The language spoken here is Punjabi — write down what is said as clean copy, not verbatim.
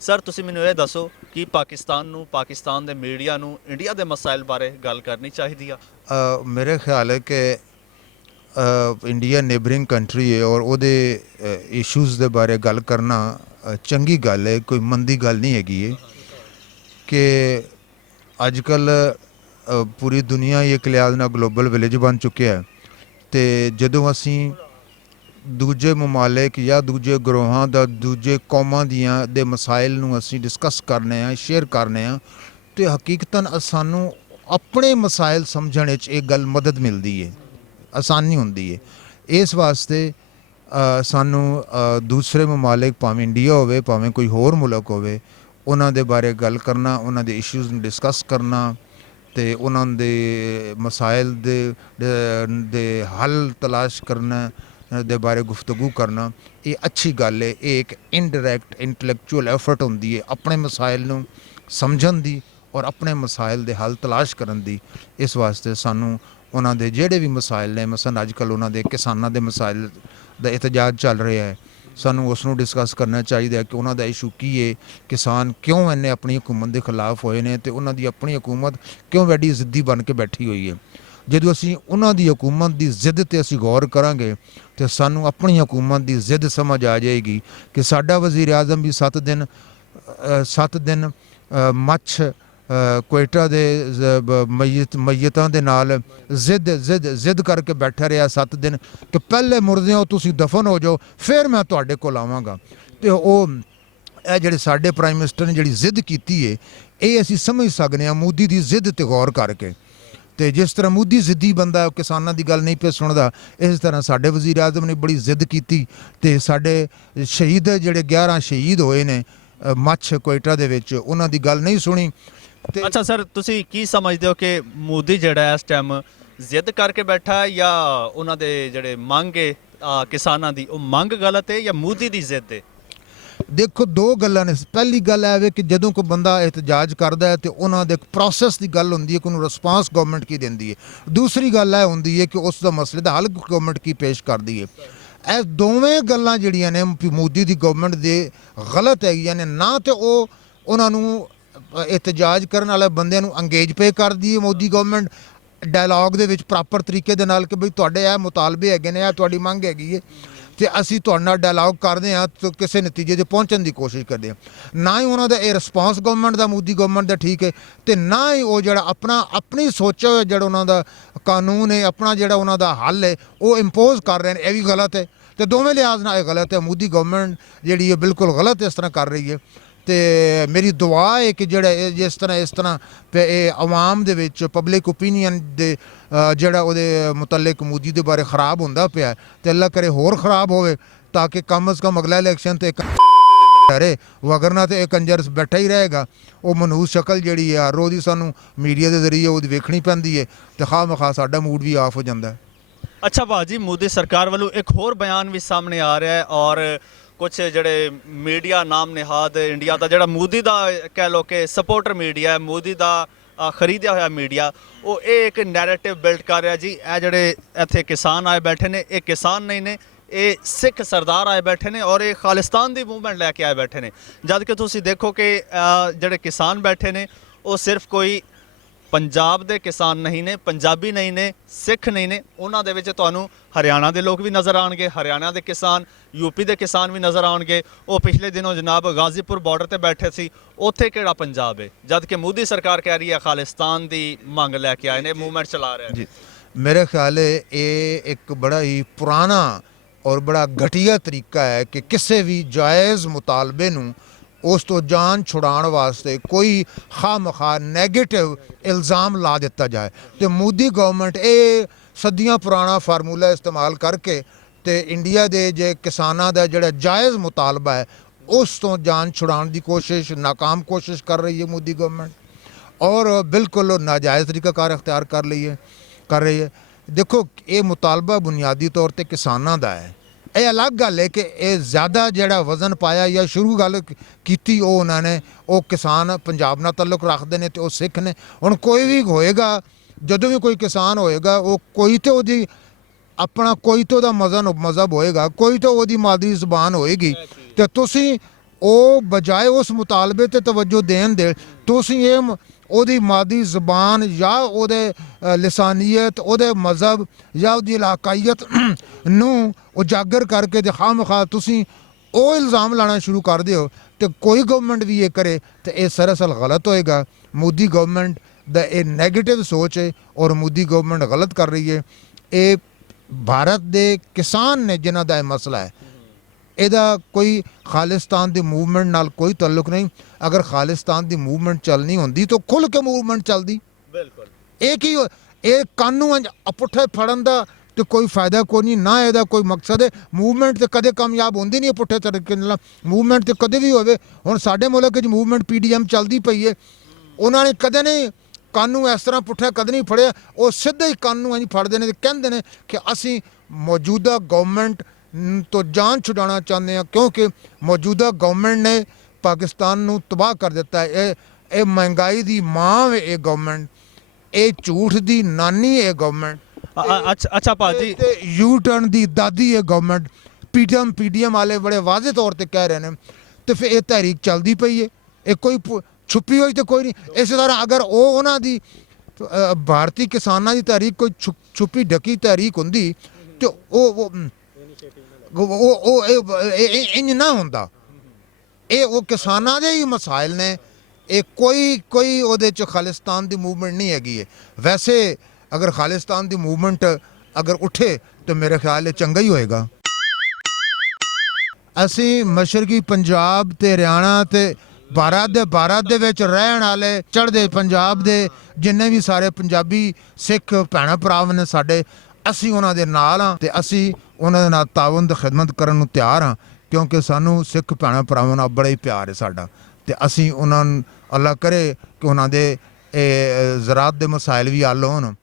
ਸਰ ਤੁਸੀਂ ਮੈਨੂੰ ਇਹ ਦੱਸੋ ਕਿ ਪਾਕਿਸਤਾਨ ਦੇ ਮੀਡੀਆ ਨੂੰ ਇੰਡੀਆ ਦੇ ਮਸਾਇਲ ਬਾਰੇ ਗੱਲ ਕਰਨੀ ਚਾਹੀਦੀ ਆ? मेरे ख्याल है कि इंडिया नेबरिंग कंट्री है और ਉਹਦੇ ਇਸ਼ੂਜ਼ ਦੇ ਬਾਰੇ ਗੱਲ ਕਰਨਾ ਚੰਗੀ ਗੱਲ ਹੈ, ਕੋਈ ਮੰਦੀ ਗੱਲ ਨਹੀਂ ਹੈਗੀ ਹੈ ਕਿ ਅੱਜ ਕੱਲ ਪੂਰੀ ਦੁਨੀਆ ਹੀ ਇੱਕ ਲਿਹਾਜ਼ ਨਾਲ ਗਲੋਬਲ ਵਿਲੇਜ ਬਣ ਚੁੱਕਿਆ ਹੈ। ਤੇ ਜਦੋਂ ਅਸੀਂ ਦੂਜੇ ਮਮਾਲਿਕ ਜਾਂ ਦੂਜੇ ਗਰੋਹਾਂ ਦਾ ਦੂਜੇ ਕੌਮਾਂ ਦੀਆਂ ਦੇ ਮਸਾਇਲ ਨੂੰ ਅਸੀਂ ਡਿਸਕਸ ਕਰਨੇ ਆ, ਸ਼ੇਅਰ ਕਰਨੇ ਆ, ਤੇ ਹਕੀਕਤਨ ਸਾਨੂੰ ਆਪਣੇ ਮਸਾਇਲ ਸਮਝਣ ਵਿੱਚ ਇਹ ਗੱਲ ਮਦਦ ਮਿਲਦੀ ਹੈ, ਆਸਾਨੀ ਹੁੰਦੀ ਹੈ। ਇਸ ਵਾਸਤੇ ਸਾਨੂੰ ਦੂਸਰੇ ਮਮਾਲਿਕ ਭਾਵੇਂ ਇੰਡੀਆ ਹੋਵੇ ਭਾਵੇਂ ਕੋਈ ਹੋਰ ਮੁਲਕ ਹੋਵੇ ਉਹਨਾਂ ਦੇ ਬਾਰੇ ਗੱਲ ਕਰਨਾ, ਉਹਨਾਂ ਦੇ ਇਸ਼ੂਜ਼ ਨੂੰ ਡਿਸਕਸ ਕਰਨਾ ਤੇ ਉਹਨਾਂ ਦੇ ਮਸਾਇਲ ਦੇ ਹੱਲ ਤਲਾਸ਼ ਕਰਨਾ ਦੇ ਬਾਰੇ ਗੁਫ਼ਤਗੂ ਕਰਨਾ ਇਹ ਅੱਛੀ ਗੱਲ ਹੈ। ਇਹ ਇੱਕ ਇਨਡਾਇਰੈਕਟ ਇੰਟੈਲੈਕਚੁਅਲ ਐਫਰਟ ਹੁੰਦੀ ਹੈ ਆਪਣੇ ਮਸਾਇਲ ਨੂੰ ਸਮਝਣ ਦੀ ਔਰ ਆਪਣੇ ਮਸਾਇਲ ਦੇ ਹੱਲ ਤਲਾਸ਼ ਕਰਨ ਦੀ। ਇਸ ਵਾਸਤੇ ਸਾਨੂੰ ਉਹਨਾਂ ਦੇ ਜਿਹੜੇ ਵੀ ਮਸਾਇਲ ਨੇ, ਮਸਲਨ ਅੱਜ ਕੱਲ੍ਹ ਉਹਨਾਂ ਦੇ ਕਿਸਾਨਾਂ ਦੇ ਮਸਾਇਲ ਦਾ ਇਤਜਾਜ ਚੱਲ ਰਿਹਾ ਹੈ, ਸਾਨੂੰ ਉਸ ਨੂੰ ਡਿਸਕਸ ਕਰਨਾ ਚਾਹੀਦਾ ਹੈ ਕਿ ਉਹਨਾਂ ਦਾ ਇਸ਼ੂ ਕੀ ਹੈ, ਕਿਸਾਨ ਕਿਉਂ ਇੰਨੇ ਆਪਣੀ ਹਕੂਮਤ ਦੇ ਖਿਲਾਫ ਹੋਏ ਨੇ ਤੇ ਉਹਨਾਂ ਦੀ ਆਪਣੀ ਹਕੂਮਤ ਕਿਉਂ ਵੱਡੀ ਜ਼ਿੱਦੀ ਬਣ ਕੇ ਬੈਠੀ ਹੋਈ ਹੈ। ਜਦੋਂ ਅਸੀਂ ਉਹਨਾਂ ਦੀ ਹਕੂਮਤ ਦੀ ਜ਼ਿੱਦ 'ਤੇ ਅਸੀਂ ਗੌਰ ਕਰਾਂਗੇ ਤੇ ਸਾਨੂੰ ਆਪਣੀ ਹਕੂਮਤ ਦੀ ਜ਼ਿੱਦ ਸਮਝ ਆ ਜਾਏਗੀ ਕਿ ਸਾਡਾ ਵਜ਼ੀਰ ਆਜ਼ਮ ਵੀ 7 ਦਿਨ ਮੱਛ ਕੋਇਟਾ ਦੇ ਮਈਤਾਂ ਦੇ ਨਾਲ ਜ਼ਿੱਦ ਕਰਕੇ ਬੈਠਾ ਰਿਹਾ 7 ਦਿਨ ਕਿ ਪਹਿਲੇ ਮੁਰਦਿਆਂ ਤੁਸੀਂ ਦਫਨ ਹੋ ਜਾਓ ਫਿਰ ਮੈਂ ਤੁਹਾਡੇ ਕੋਲ ਆਵਾਂਗਾ। ਤੇ ਉਹ ਇਹ ਜਿਹੜੇ ਸਾਡੇ ਪ੍ਰਾਈਮ ਮਿਨਿਸਟਰ ਨੇ ਜਿਹੜੀ ਜ਼ਿੱਦ ਕੀਤੀ ਹੈ ਇਹ ਅਸੀਂ ਸਮਝ ਸਕਦੇ ਹਾਂ ਮੋਦੀ ਦੀ ਜ਼ਿੱਦ 'ਤੇ ਗੌਰ ਕਰਕੇ। ਤੇ ਜਿਸ ਤਰ੍ਹਾਂ ਮੋਦੀ ਜ਼ਿੱਦੀ ਬੰਦਾ ਕਿਸਾਨਾਂ ਦੀ ਗੱਲ ਨਹੀਂ ਪਿਆ ਸੁਣਦਾ, ਇਸ ਤਰ੍ਹਾਂ ਸਾਡੇ ਵਜ਼ੀਰ ਆਜ਼ਮ ਨੇ ਬੜੀ ਜ਼ਿੱਦ ਕੀਤੀ ਤੇ ਸਾਡੇ ਸ਼ਹੀਦ ਜਿਹੜੇ 11 ਸ਼ਹੀਦ ਹੋਏ ਨੇ ਮੱਛ ਕੋਇਟਾ ਦੇ ਵਿੱਚ ਉਹਨਾਂ ਦੀ ਗੱਲ ਨਹੀਂ ਸੁਣੀ। ਅੱਛਾ ਸਰ, ਤੁਸੀਂ ਕੀ ਸਮਝਦੇ ਹੋ ਕਿ ਮੋਦੀ ਜਿਹੜਾ ਇਸ ਟਾਈਮ ਜ਼ਿੱਦ ਕਰਕੇ ਬੈਠਾ ਜਾਂ ਉਹਨਾਂ ਦੇ ਜਿਹੜੇ ਮੰਗ ਹੈ ਕਿਸਾਨਾਂ ਦੀ ਉਹ ਮੰਗ ਗਲਤ ਹੈ ਜਾਂ ਮੋਦੀ ਦੀ ਜ਼ਿੱਦ ਹੈ? ਦੇਖੋ ਦੋ ਗੱਲਾਂ ਨੇ। ਪਹਿਲੀ ਗੱਲ ਇਹ ਵੇ ਕਿ ਜਦੋਂ ਕੋਈ ਬੰਦਾ ਇਤਜਾਜ ਕਰਦਾ ਹੈ ਤੇ ਉਹਨਾਂ ਦੇ ਇੱਕ ਪ੍ਰੋਸੈਸ ਦੀ ਗੱਲ ਹੁੰਦੀ ਹੈ ਕਿ ਉਹਨੂੰ ਰਿਸਪਾਂਸ ਗਵਰਨਮੈਂਟ ਕੀ ਦਿੰਦੀ ਹੈ। ਦੂਸਰੀ ਗੱਲ ਇਹ ਹੁੰਦੀ ਹੈ ਕਿ ਉਸ ਦਾ ਮਸਲੇ ਦਾ ਹੱਲ ਗਵਰਨਮੈਂਟ ਕੀ ਪੇਸ਼ ਕਰਦੀ ਹੈ। ਇਹ ਦੋਵੇਂ ਗੱਲਾਂ ਜਿਹੜੀਆਂ ਨੇ ਮੋਦੀ ਦੀ ਗਵਰਨਮੈਂਟ ਦੇ ਗਲਤ ਹੈਗੀਆਂ ਨੇ। ਨਾ ਤੇ ਉਹ ਉਹਨਾਂ ਨੂੰ ਇਤਜਾਜ ਕਰਨ ਵਾਲੇ ਬੰਦਿਆਂ ਨੂੰ ਅੰਗੇਜ ਪੇ ਕਰਦੀ ਹੈ ਮੋਦੀ ਗਵਰਨਮੈਂਟ ਡਾਇਲੌਗ ਦੇ ਵਿੱਚ ਪ੍ਰੋਪਰ ਤਰੀਕੇ ਦੇ ਨਾਲ ਕਿ ਬਈ ਤੁਹਾਡੇ ਇਹ ਮੁਤਾਲਬੇ ਹੈਗੇ ਨੇ, ਇਹ ਤੁਹਾਡੀ ਮੰਗ ਹੈਗੀ ਹੈ ਤੇ ਅਸੀਂ ਤੁਹਾਡੇ ਨਾਲ ਡਾਇਲੌਗ ਕਰਦੇ ਹਾਂ ਤੇ ਕਿਸੇ ਨਤੀਜੇ 'ਤੇ ਪਹੁੰਚਣ ਦੀ ਕੋਸ਼ਿਸ਼ ਕਰਦੇ ਹਾਂ। ਨਾ ਹੀ ਉਹਨਾਂ ਦਾ ਇਹ ਰਿਸਪਾਂਸ ਗਵਰਨਮੈਂਟ ਦਾ ਮੋਦੀ ਗਵਰਨਮੈਂਟ ਦਾ ਠੀਕ ਹੈ ਤੇ ਨਾ ਹੀ ਉਹ ਜਿਹੜਾ ਆਪਣੀ ਸੋਚਿਆ ਹੋਇਆ ਜਿਹੜਾ ਉਹਨਾਂ ਦਾ ਕਾਨੂੰਨ ਹੈ, ਆਪਣਾ ਜਿਹੜਾ ਉਹਨਾਂ ਦਾ ਹੱਲ ਹੈ ਉਹ ਇੰਪੋਜ਼ ਕਰ ਰਹੇ ਨੇ, ਇਹ ਵੀ ਗਲਤ ਹੈ। ਤੇ ਦੋਵੇਂ ਲਿਹਾਜ਼ ਨਾਲ ਇਹ ਗਲਤ ਹੈ। ਮੋਦੀ ਗਵਰਨਮੈਂਟ ਜਿਹੜੀ ਹੈ ਬਿਲਕੁਲ ਗਲਤ ਇਸ ਤਰ੍ਹਾਂ ਕਰ ਰਹੀ ਹੈ। ਤੇ ਮੇਰੀ ਦੁਆ ਹੈ ਕਿ ਜਿਹੜਾ ਇਸ ਤਰ੍ਹਾਂ ਇਹ ਆਵਾਮ ਦੇ ਵਿੱਚ ਪਬਲਿਕ ਓਪੀਨੀਅਨ ਦੇ ਜਿਹੜਾ ਉਹਦੇ ਮੁਤਲਕ ਮੋਦੀ ਦੇ ਬਾਰੇ ਖਰਾਬ ਹੁੰਦਾ ਪਿਆ ਤੇ ਅੱਲਾ ਕਰੇ ਹੋਰ ਖਰਾਬ ਹੋਵੇ ਤਾਂ ਕਿ ਕਮ ਅਜ਼ ਕਮ ਅਗਲਾ ਇਲੈਕਸ਼ਨ ਤੇ ਰਹੇ, ਵਗਰਨਾ ਤੇ ਇਹ ਕੰਜਰ ਬੈਠਾ ਹੀ ਰਹੇਗਾ। ਉਹ ਮਨਹੂਸ ਸ਼ਕਲ ਜਿਹੜੀ ਹੈ ਰੋਜ਼ ਹੀ ਸਾਨੂੰ ਮੀਡੀਆ ਦੇ ਜ਼ਰੀਏ ਉਹਦੀ ਵੇਖਣੀ ਪੈਂਦੀ ਹੈ ਤੇ ਖਾਹ ਸਾਡਾ ਮੂਡ ਵੀ ਆਫ ਹੋ ਜਾਂਦਾ। ਅੱਛਾ ਭਾਜੀ, ਮੋਦੀ ਸਰਕਾਰ ਵੱਲੋਂ ਇੱਕ ਹੋਰ ਬਿਆਨ ਵੀ ਸਾਹਮਣੇ ਆ ਰਿਹਾ ਹੈ ਔਰ ਕੁਛ ਜਿਹੜੇ ਮੀਡੀਆ ਨਾਮ ਨਿਹਾਦ ਇੰਡੀਆ ਦਾ ਜਿਹੜਾ ਮੋਦੀ ਦਾ ਕਹਿ ਲਓ ਕਿ ਸਪੋਰਟਰ ਮੀਡੀਆ ਹੈ, ਮੋਦੀ ਦਾ ਖਰੀਦਿਆ ਹੋਇਆ ਮੀਡੀਆ, ਉਹ ਇਹ ਇੱਕ ਨੈਰੇਟਿਵ ਬਿਲਡ ਕਰ ਰਿਹਾ ਜੀ ਇਹ ਜਿਹੜੇ ਇੱਥੇ ਕਿਸਾਨ ਆਏ ਬੈਠੇ ਨੇ ਇਹ ਕਿਸਾਨ ਨਹੀਂ ਨੇ, ਇਹ ਸਿੱਖ ਸਰਦਾਰ ਆਏ ਬੈਠੇ ਨੇ ਔਰ ਇਹ ਖਾਲਿਸਤਾਨ ਦੀ ਮੂਵਮੈਂਟ ਲੈ ਕੇ ਆਏ ਬੈਠੇ ਨੇ। ਜਦ ਕਿ ਤੁਸੀਂ ਦੇਖੋ ਕਿ ਜਿਹੜੇ ਕਿਸਾਨ ਬੈਠੇ ਨੇ ਉਹ ਸਿਰਫ ਕੋਈ ਪੰਜਾਬ ਦੇ ਕਿਸਾਨ ਨਹੀਂ ਨੇ, ਪੰਜਾਬੀ ਨਹੀਂ ਨੇ, ਸਿੱਖ ਨਹੀਂ ਨੇ, ਉਹਨਾਂ ਦੇ ਵਿੱਚ ਤੁਹਾਨੂੰ ਹਰਿਆਣਾ ਦੇ ਲੋਕ ਵੀ ਨਜ਼ਰ ਆਉਣਗੇ, ਹਰਿਆਣਾ ਦੇ ਕਿਸਾਨ, ਯੂਪੀ ਦੇ ਕਿਸਾਨ ਵੀ ਨਜ਼ਰ ਆਉਣਗੇ। ਉਹ ਪਿਛਲੇ ਦਿਨੋਂ ਜਨਾਬ ਗਾਜ਼ੀਪੁਰ ਬਾਰਡਰ ਤੇ ਬੈਠੇ ਸੀ, ਉੱਥੇ ਕਿਹੜਾ ਪੰਜਾਬ ਹੈ? ਜਦ ਕਿ ਮੋਦੀ ਸਰਕਾਰ ਕਹਿ ਰਹੀ ਹੈ ਖਾਲਿਸਤਾਨ ਦੀ ਮੰਗ ਲੈ ਕੇ ਆਏ ਨੇ, ਮੂਵਮੈਂਟ ਚਲਾ ਰਹੇ ਜੀ। ਮੇਰੇ ਖਿਆਲ ਹੈ ਇਹ ਇੱਕ ਬੜਾ ਹੀ ਪੁਰਾਣਾ ਔਰ ਬੜਾ ਘਟੀਆ ਤਰੀਕਾ ਹੈ ਕਿ ਕਿਸੇ ਵੀ ਜਾਇਜ਼ ਮੁਤਾਲਬੇ ਨੂੰ ਉਸ ਤੋਂ ਜਾਨ ਛੁਡਾਉਣ ਵਾਸਤੇ ਕੋਈ ਖਾਮਖਾ ਨੈਗੇਟਿਵ ਇਲਜ਼ਾਮ ਲਾ ਦਿੱਤਾ ਜਾਏ। ਤੇ ਮੋਦੀ ਗਵਰਨਮੈਂਟ ਇਹ ਸਦੀਆਂ ਪੁਰਾਣਾ ਫਾਰਮੂਲਾ ਇਸਤੇਮਾਲ ਕਰਕੇ ਤੇ ਇੰਡੀਆ ਦੇ ਜੇ ਕਿਸਾਨਾਂ ਦਾ ਜਿਹੜਾ ਜਾਇਜ਼ ਮੁਤਾਲਬਾ ਹੈ ਉਸ ਤੋਂ ਜਾਨ ਛੁਡਾਉਣ ਦੀ ਕੋਸ਼ਿਸ਼, ਨਾਕਾਮ ਕੋਸ਼ਿਸ਼ ਕਰ ਰਹੀ ਹੈ ਮੋਦੀ ਗਵਰਨਮੈਂਟ ਔਰ ਬਿਲਕੁਲ ਨਾਜਾਇਜ਼ ਤਰੀਕਾਕਾਰ ਅਖਤਿਆਰ ਕਰ ਰਹੀ ਹੈ। ਦੇਖੋ ਇਹ ਮੁਤਾਲਬਾ ਬੁਨਿਆਦੀ ਤੌਰ 'ਤੇ ਕਿਸਾਨਾਂ ਦਾ ਹੈ। ਇਹ ਅਲੱਗ ਗੱਲ ਹੈ ਕਿ ਇਹ ਜ਼ਿਆਦਾ ਜਿਹੜਾ ਵਜ਼ਨ ਪਾਇਆ ਜਾਂ ਸ਼ੁਰੂ ਗੱਲ ਕੀਤੀ ਉਹ ਉਹਨਾਂ ਨੇ, ਉਹ ਕਿਸਾਨ ਪੰਜਾਬ ਨਾਲ ਤਾਲੁਕ ਰੱਖਦੇ ਨੇ ਤੇ ਉਹ ਸਿੱਖ ਨੇ। ਹੁਣ ਕੋਈ ਵੀ ਹੋਏਗਾ, ਜਦੋਂ ਵੀ ਕੋਈ ਕਿਸਾਨ ਹੋਏਗਾ ਉਹ ਕੋਈ ਤਾਂ ਉਹਦੀ ਆਪਣਾ ਕੋਈ ਤਾਂ ਉਹਦਾ ਮਜ਼ਹਬ ਹੋਏਗਾ, ਕੋਈ ਤਾਂ ਉਹਦੀ ਮਾਦਰੀ ਜ਼ੁਬਾਨ ਹੋਏਗੀ ਤੇ ਤੁਸੀਂ ਉਹ ਬਜਾਏ ਉਸ ਮੁਤਾਲਬੇ ਤੇ ਤਵੱਜੋ ਦੇਣ ਦੇ ਤੁਸੀਂ ਇਹ ਉਹਦੀ ਮਾਦੀ ਜ਼ਬਾਨ ਜਾਂ ਉਹਦੇ ਲਿਸਾਨੀਅਤ, ਉਹਦੇ ਮਜ਼ਹਬ ਜਾਂ ਉਹਦੀ ਇਲਾਕਾਈਅਤ ਨੂੰ ਉਜਾਗਰ ਕਰਕੇ ਤੇ ਖਾਮਖਾ ਤੁਸੀਂ ਉਹ ਇਲਜ਼ਾਮ ਲਾਣਾ ਸ਼ੁਰੂ ਕਰ ਦਿਓ ਤੇ ਕੋਈ ਗਵਰਨਮੈਂਟ ਵੀ ਇਹ ਕਰੇ ਤੇ ਇਹ ਸਰਾਸਰ ਗਲਤ ਹੋਏਗਾ। ਮੋਦੀ ਗਵਰਨਮੈਂਟ ਦਾ ਇਹ ਨੈਗੇਟਿਵ ਸੋਚ ਹੈ ਔਰ ਮੋਦੀ ਗਵਰਨਮੈਂਟ ਗਲਤ ਕਰ ਰਹੀ ਹੈ। ਇਹ ਭਾਰਤ ਦੇ ਕਿਸਾਨ ਨੇ ਜਿਨ੍ਹਾਂ ਦਾ ਇਹ ਮਸਲਾ ਹੈ, ਇਹਦਾ ਕੋਈ ਖਾਲਿਸਤਾਨ ਦੀ ਮੂਵਮੈਂਟ ਨਾਲ ਕੋਈ ਤਾਲੁਕ ਨਹੀਂ। ਅਗਰ ਖਾਲਿਸਤਾਨ ਦੀ ਮੂਵਮੈਂਟ ਚੱਲਣੀ ਹੁੰਦੀ ਤਾਂ ਖੁੱਲ੍ਹ ਕੇ ਮੂਵਮੈਂਟ ਚੱਲਦੀ। ਬਿਲਕੁਲ ਇਹ ਕੀ ਇਹ ਕਾਨੂੰਨ ਪੁੱਠੇ ਫੜਨ ਦਾ ਤੇ ਕੋਈ ਫਾਇਦਾ ਕੋਈ ਨਹੀਂ, ਨਾ ਇਹਦਾ ਕੋਈ ਮਕਸਦ ਹੈ। ਮੂਵਮੈਂਟ ਤੇ ਕਦੇ ਕਾਮਯਾਬ ਹੁੰਦੀ ਨਹੀਂ ਪੁੱਠੇ ਤਰੀਕੇ ਨਾਲ। ਮੂਵਮੈਂਟ ਤੇ ਕਦੇ ਵੀ ਹੋਵੇ, ਹੁਣ ਸਾਡੇ ਮੁਲਕ 'ਚ ਮੂਵਮੈਂਟ PDM ਚੱਲਦੀ ਪਈ ਹੈ, ਉਹਨਾਂ ਨੇ ਕਦੇ ਨਹੀਂ ਕਾਨੂੰਨ ਇਸ ਤਰ੍ਹਾਂ ਪੁੱਠਾ ਕਦੇ ਨਹੀਂ ਫੜਿਆ। ਉਹ ਸਿੱਧੇ ਹੀ ਕਾਨੂੰਨ ਫੜਦੇ ਨੇ ਤੇ ਕਹਿੰਦੇ ਨੇ ਕਿ ਅਸੀਂ ਮੌਜੂਦਾ ਗਵਰਨਮੈਂਟ ਤੋਂ ਜਾਨ ਛੁਡਾਉਣਾ ਚਾਹੁੰਦੇ ਹਾਂ, ਕਿਉਂਕਿ ਮੌਜੂਦਾ ਗਵਰਨਮੈਂਟ ਨੇ ਪਾਕਿਸਤਾਨ ਨੂੰ ਤਬਾਹ ਕਰ ਦਿੱਤਾ ਹੈ। ਇਹ ਮਹਿੰਗਾਈ ਦੀ ਮਾਂ ਹੈ ਇਹ ਗਵਰਨਮੈਂਟ, ਇਹ ਝੂਠ ਦੀ ਨਾਨੀ ਹੈ ਗਵਰਨਮੈਂਟ, ਅੱਛਾ ਭਾਜੀ, ਤੇ ਯੂ ਟਰਨ ਦੀ ਦਾਦੀ ਹੈ ਗਵਰਨਮੈਂਟ। PDM ਵਾਲੇ ਬੜੇ ਵਾਜ਼ਿਹ ਤੌਰ ਤੇ ਕਹਿ ਰਹੇ ਨੇ ਤੇ ਫਿਰ ਇਹ ਤਹਿਰੀਕ ਚੱਲਦੀ ਪਈ ਹੈ। ਇਹ ਕੋਈ ਛੁਪੀ ਹੋਈ ਤੇ ਕੋਈ ਨਹੀਂ। ਇਸੇ ਤਰ੍ਹਾਂ ਅਗਰ ਉਹਨਾਂ ਦੀ ਭਾਰਤੀ ਕਿਸਾਨਾਂ ਦੀ ਤਹਿਰੀਕ ਕੋਈ ਛੁਪੀ ਢਕੀ ਤਹਿਰੀਕ ਹੁੰਦੀ ਤੇ ਉਹ ਇੰਜ ਨਾ ਹੁੰਦਾ। ਇਹ ਉਹ ਕਿਸਾਨਾਂ ਦੇ ਹੀ ਮਸਾਇਲ ਨੇ, ਇਹ ਕੋਈ ਉਹਦੇ 'ਚ ਖਾਲਿਸਤਾਨ ਦੀ ਮੂਵਮੈਂਟ ਨਹੀਂ ਹੈਗੀ ਹੈ। ਵੈਸੇ ਅਗਰ ਖਾਲਿਸਤਾਨ ਦੀ ਮੂਵਮੈਂਟ ਅਗਰ ਉੱਠੇ ਤਾਂ ਮੇਰੇ ਖਿਆਲ ਇਹ ਚੰਗਾ ਹੀ ਹੋਏਗਾ। ਅਸੀਂ ਮਸ਼ਰਕੀ ਪੰਜਾਬ ਤੇ ਹਰਿਆਣਾ ਤੇ ਭਾਰਤ ਦੇ ਵਿੱਚ ਰਹਿਣ ਵਾਲੇ ਚੜ੍ਹਦੇ ਪੰਜਾਬ ਦੇ ਜਿੰਨੇ ਵੀ ਸਾਰੇ ਪੰਜਾਬੀ ਸਿੱਖ ਭੈਣਾਂ ਭਰਾ ਨੇ ਸਾਡੇ, ਅਸੀਂ ਉਹਨਾਂ ਦੇ ਨਾਲ ਹਾਂ ਤੇ ਅਸੀਂ ਉਹਨਾਂ ਦੇ ਨਾਲ ਤਾਵਨ ਤੇ ਖਿਦਮਤ ਕਰਨ ਨੂੰ ਤਿਆਰ ਹਾਂ, ਕਿਉਂਕਿ ਸਾਨੂੰ ਸਿੱਖ ਭੈਣਾਂ ਭਰਾਵਾਂ ਨਾਲ ਬੜਾ ਹੀ ਪਿਆਰ ਹੈ ਸਾਡਾ। ਤੇ ਅਸੀਂ ਉਹਨਾਂ ਨੂੰ ਅੱਲਾ ਕਰੇ ਕਿ ਉਹਨਾਂ ਦੇ ਜ਼ਰਾਤ ਦੇ ਮਸਾਇਲ ਵੀ ਹੱਲ ਹੋਣ।